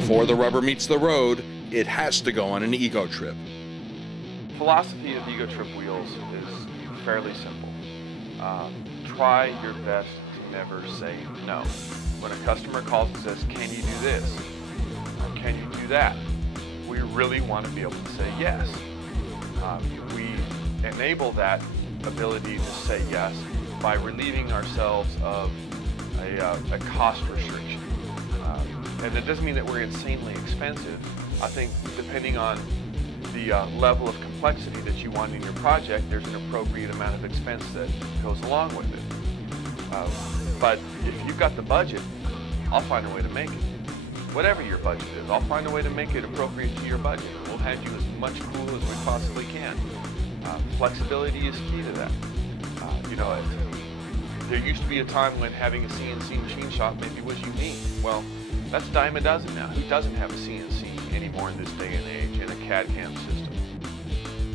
before the rubber meets the road, it has to go on an EGOTRIPP. The philosophy of EGOTRIPP Wheels is fairly simple. Try your best to never say no. When a customer calls and says, can you do this? Or can you do that? We really want to be able to say yes. We enable that ability to say yes by relieving ourselves of a cost restriction. And that doesn't mean that we're insanely expensive. I think depending on the level of complexity that you want in your project, there's an appropriate amount of expense that goes along with it. But if you've got the budget, I'll find a way to make it. Whatever your budget is, I'll find a way to make it appropriate to your budget. We'll hand you as much cool as we possibly can. Flexibility is key to that. There used to be a time when having a CNC machine shop maybe was unique. Well, that's a dime a dozen now. Who doesn't have a CNC anymore in this day and age, in a CAD/CAM system?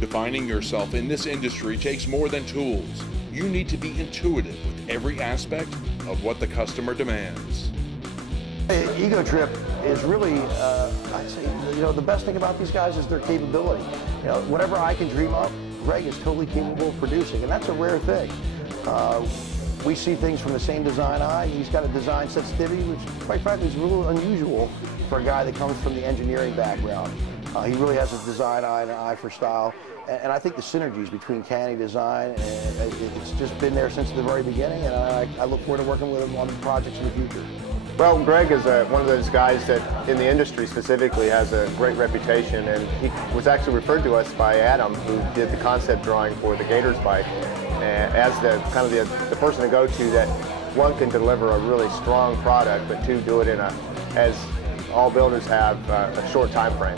Defining yourself in this industry takes more than tools. You need to be intuitive with every aspect of what the customer demands. EGOTRIPP is really, I'd say, the best thing about these guys is their capability. Whatever I can dream up, Greg is totally capable of producing, and that's a rare thing. We see things from the same design eye. He's got a design sensitivity, which quite frankly is a little unusual for a guy that comes from the engineering background. He really has a design eye and an eye for style. And I think the synergies between Canny Design, and it's just been there since the very beginning, and I look forward to working with him on projects in the future. Well, Greg is one of those guys that in the industry specifically has a great reputation, and he was actually referred to us by Adam, who did the concept drawing for the Gators bike, as the person to go to that, one, can deliver a really strong product, but two, do it in as all builders have, a short time frame.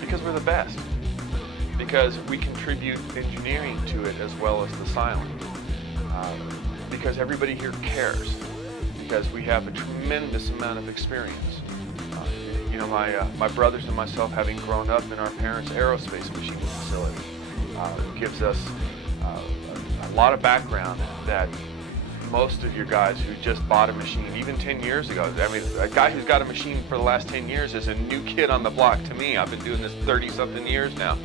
Because we're the best. Because we contribute engineering to it as well as the styling. Because everybody here cares. Because we have a tremendous amount of experience. My brothers and myself, having grown up in our parents' aerospace machining facility, gives us a lot of background that most of your guys who just bought a machine, even 10 years ago, I mean, a guy who's got a machine for the last 10 years is a new kid on the block to me. I've been doing this 30-something years now.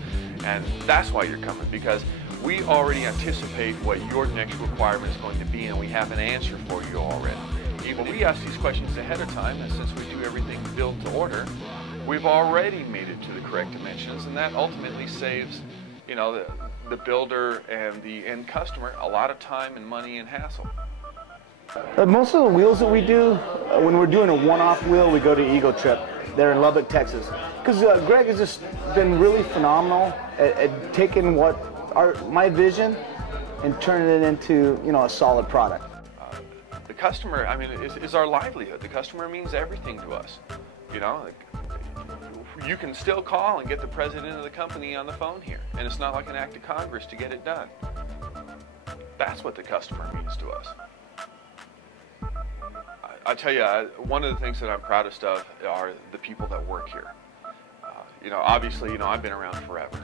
And that's why you're coming, because we already anticipate what your next requirement is going to be, and we have an answer for you already. Even we ask these questions ahead of time, and since we do everything build to order, we've already made it to the correct dimensions, and that ultimately saves, the builder and the end customer a lot of time and money and hassle. Most of the wheels that we do, when we're doing a one-off wheel, we go to EGOTRIPP. They're in Lubbock, Texas. Because Greg has just been really phenomenal at taking my vision and turning it into, a solid product. The customer, is our livelihood. The customer means everything to us. You can still call and get the president of the company on the phone here, and it's not like an act of Congress to get it done. That's what the customer means to us. I tell you, one of the things that I'm proudest of are the people that work here. Obviously, I've been around forever.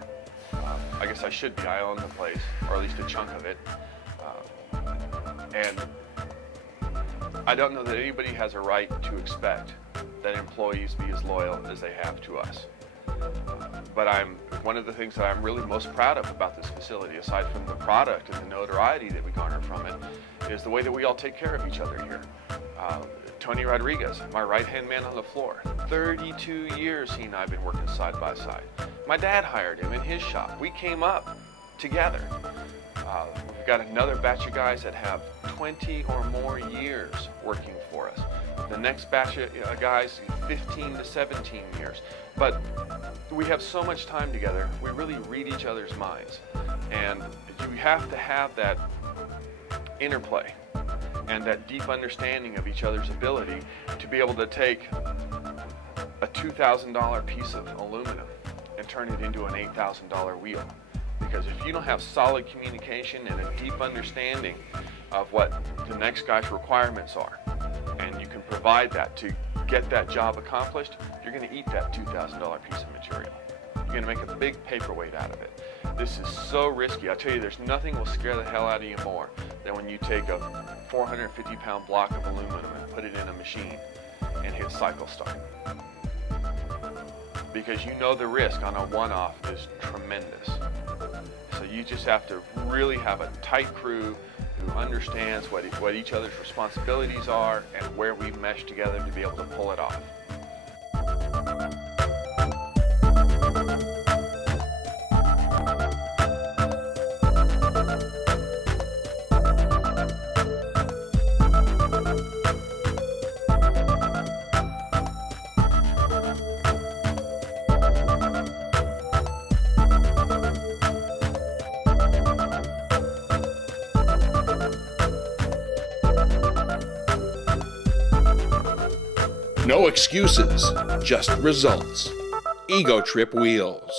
I guess I should be. I own the place, or at least a chunk of it. And I don't know that anybody has a right to expect that employees be as loyal as they have to us. But one of the things that I'm really most proud of about this facility, aside from the product and the notoriety that we garner from it, is the way that we all take care of each other here. Tony Rodriguez, my right-hand man on the floor. 32 years he and I have been working side by side. My dad hired him in his shop. We came up together. We've got another batch of guys that have 20 or more years working for us. The next batch of guys, 15 to 17 years. But we have so much time together, we really read each other's minds. And you have to have that interplay and that deep understanding of each other's ability to be able to take a $2,000 piece of aluminum and turn it into an $8,000 wheel. Because if you don't have solid communication and a deep understanding of what the next guy's requirements are, and you can provide that to get that job accomplished, you're going to eat that $2,000 piece of material. You're going to make a big paperweight out of it. This is so risky. I tell you, there's nothing will scare the hell out of you more than when you take a 450-pound block of aluminum and put it in a machine and hit cycle start. Because you know the risk on a one-off is tremendous. So you just have to really have a tight crew who understands what each other's responsibilities are and where we mesh together to be able to pull it off. No excuses, just results. EGOTRIPP Wheels.